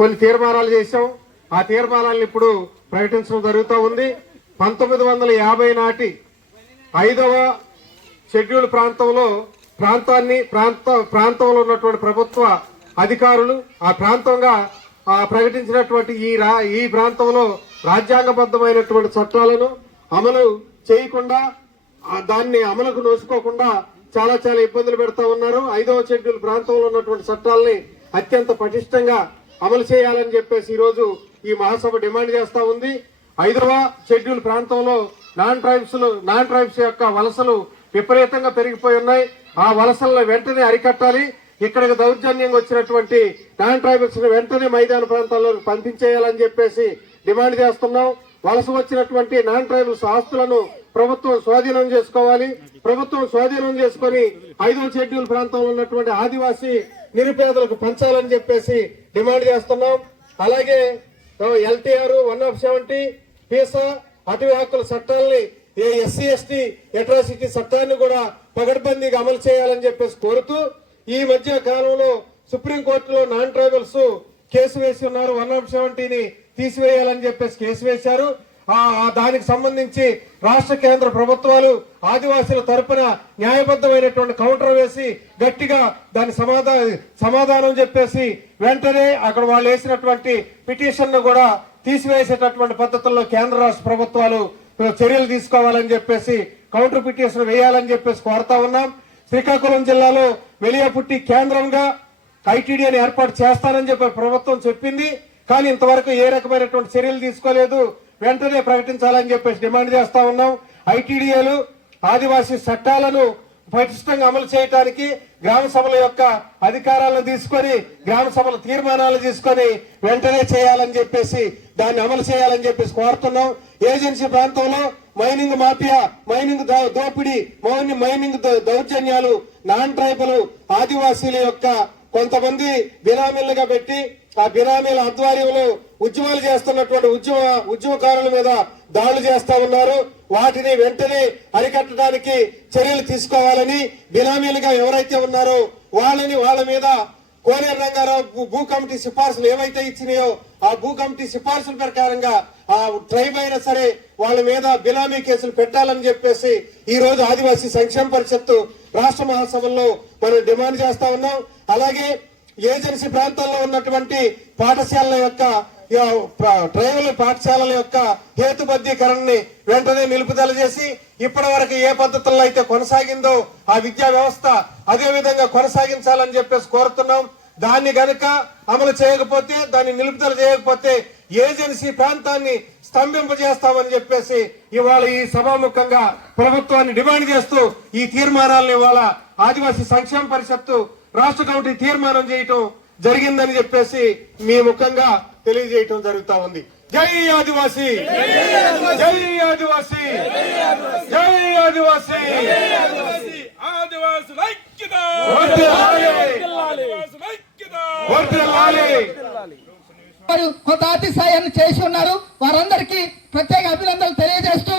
కొన్ని తీర్మానాలు చేశాం. ఆ తీర్మానాలను ఇప్పుడు ప్రకటించడం జరుగుతూ ఉంది. 1950 నాటి 5వ షెడ్యూల్ ప్రాంతంలో ఉన్నటువంటి ప్రభుత్వ అధికారులు ఆ ప్రాంతంగా ప్రకటించినటువంటి ఈ ప్రాంతంలో రాజ్యాంగబద్ధమైనటువంటి చట్టాలను అమలు చేయకుండా దాన్ని అమలుకు నోచుకోకుండా చాలా ఇబ్బందులు పెడతా ఉన్నారు. 5వ షెడ్యూల్ ప్రాంతంలో ఉన్నటువంటి చట్టాలని అత్యంత పటిష్టంగా అమలు చేయాలని చెప్పేసి ఈ రోజు ఈ మహాసభ డిమాండ్ చేస్తా ఉంది. 5వ షెడ్యూల్ ప్రాంతంలో నాన్ ట్రైబ్స్ యొక్క వలసలు విపరీతంగా పెరిగిపోయి ఉన్నాయి. ఆ వలసలను వెంటనే అరికట్టాలి. ఇక్కడికి దౌర్జన్యంగా వచ్చినటువంటి నాన్ ట్రైబల్స్ వెంటనే మైదాన ప్రాంతాల్లో పంపించేయాలని చెప్పేసి డిమాండ్ చేస్తున్నాం. వలస వచ్చినటువంటి నాన్ ట్రైబల్స్ ఆస్తులను ప్రభుత్వం స్వాధీనం చేసుకోవాలి. ప్రభుత్వం స్వాధీనం చేసుకుని 5వ షెడ్యూల్ ప్రాంతంలో ఉన్నటువంటి ఆదివాసీ నిరుపేదలకు పంచాలని చెప్పేసి డిమాండ్ చేస్తున్నాం. అలాగే LTR 170 పీసా అటవీ హక్కుల చట్టాలని SC ST అట్రాసిటీ చట్టాన్ని కూడా పగడ్బందీగా అమలు చేయాలని చెప్పేసి కోరుతూ ఈ మధ్య కాలంలో సుప్రీంకోర్టులో నాన్ ట్రైబల్స్ కేసు వేసి ఉన్నారు. 170ని తీసివేయాలని చెప్పేసి కేసు వేశారు. దానికి సంబంధించి రాష్ట్ర కేంద్ర ప్రభుత్వాలు ఆదివాసీల తరపున న్యాయబద్ధమైనటువంటి కౌంటర్ వేసి గట్టిగా దాని సమాధానం చెప్పేసి వెంటనే అక్కడ వాళ్ళు వేసినటువంటి పిటిషన్ ను కూడా తీసివేసేటటువంటి పద్ధతుల్లో కేంద్ర రాష్ట్ర ప్రభుత్వాలు చర్యలు తీసుకోవాలని చెప్పేసి కౌంటర్ పిటిషన్ వేయాలని చెప్పేసి కోరుతా ఉన్నాం. శ్రీకాకుళం జిల్లాలో వెలియాపుట్టి కేంద్రంగా ఐటీడీని ఏర్పాటు చేస్తానని చెప్పి ప్రభుత్వం చెప్పింది. కానీ ఇంతవరకు ఏ రకమైనటువంటి చర్యలు తీసుకోలేదు. వెంటనే ప్రకటించాలని చెప్పేసి డిమాండ్ చేస్తా ఉన్నాం. ఐటీడీఏలు ఆదివాసీ చట్టాలను పటిష్టంగా అమలు చేయడానికి గ్రామ సభల యొక్క అధికారాలను తీసుకొని గ్రామ సభల తీర్మానాలు తీసుకొని వెంటనే చేయాలని చెప్పేసి దాన్ని అమలు చేయాలని చెప్పేసి కోరుతున్నాం. ఏజెన్సీ ప్రాంతంలో మైనింగ్ మాఫియా, మైనింగ్ దోపిడీ, మైనింగ్ దౌర్జన్యాలు నాన్ ట్రైబల్ ఆదివాసీల యొక్క కొంతమంది బినామీలుగా పెట్టి ఆ బినామీల ఆధ్వర్యంలో ఉద్యమాలు చేస్తున్నటువంటి ఉద్యమకారుల మీద దాడులు చేస్తా ఉన్నారు. వాటిని వెంటనే అరికట్టడానికి చర్యలు తీసుకోవాలని బినామీలుగా ఎవరైతే ఉన్నారో వాళ్ళ మీద కోనేరు రంగారావు భూ కమిటీ సిఫార్సులు ఏవైతే ఇచ్చినాయో ఆ భూ కమిటీ సిఫార్సుల ప్రకారంగా ఆ ట్రైబ్ అయినా సరే వాళ్ళ మీద బినామీ కేసులు పెట్టాలని చెప్పేసి ఈ రోజు ఆదివాసీ సంక్షేమ పరిషత్తు రాష్ట్ర మహాసభల్లో మనం డిమాండ్ చేస్తా ఉన్నాం. అలాగే ఏజెన్సీ ప్రాంతాల్లో ఉన్నటువంటి పాఠశాలల యొక్క ట్రైబల్ పాఠశాలల యొక్క హేతుబద్ధీకరణని వెంటనే నిలుపుదల చేసి ఇప్పటి వరకు ఏ పద్ధతుల్లో అయితే కొనసాగిందో ఆ విద్యా వ్యవస్థ అదే విధంగా కొనసాగించాలని చెప్పేసి కోరుతున్నాం. దాన్ని గనుక అమలు చేయకపోతే, దాన్ని నిలుపుదల చేయకపోతే ఏజెన్సీ ప్రాంతాన్ని స్తంభింపజేస్తామని చెప్పేసి ఇవాళ ఈ సభాముఖంగా ప్రభుత్వాన్ని డిమాండ్ చేస్తూ ఈ తీర్మానాలను ఇవాళ ఆదివాసీ సంక్షేమ పరిషత్తు రాష్ట్ర కమిటీ తీర్మానం చేయటం జరిగిందని చెప్పేసి మీ ముఖంగా తెలియజేయటం జరుగుతా ఉంది. జై ఆదివాసీ, జై ఆదివాసీ, జై ఆదివాసీ. కొంత అతిశయాన్ని చేసి ఉన్నారు. వారందరికీ ప్రత్యేక అభినందనలు తెలియజేస్తూ